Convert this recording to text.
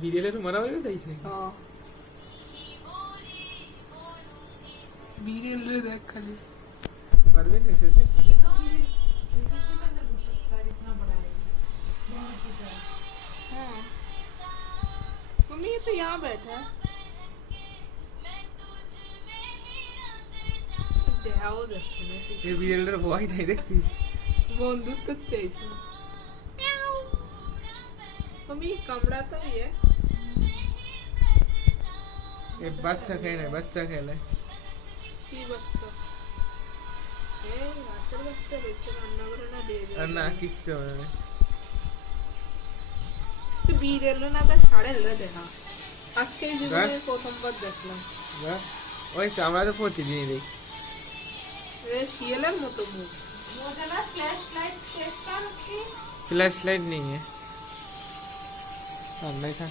বিড়েলের মারামারি হইছে। বিড়েলে দেখ খালি পারবে না সেটা। हाँ मम्मी ये तो यहाँ बैठा है देहाओ दस्से में এই বিড়েলটার ভয় নাই দেখছিস? বন্ধুত্ব পেয়েছে मम्मी कमरा तो ही है এই বাচ্চা খায় না, বাচ্চা খেলে। কি বাচ্চা এই আসল বাচ্চা রেখে রান্না করে না দিয়ে আর যায় না কিচ্ছু হবে না। তো বীর এলো না তার সাড়ে এলো দেখা আজকে জীবনে প্রথমবার দেখলাম বাহ, ওই তো আমরা তো প্রতিদিনই দেখি। এ শিয়ালের মতো মুখ फ्लैश लाइट नहीं है। अंदर था।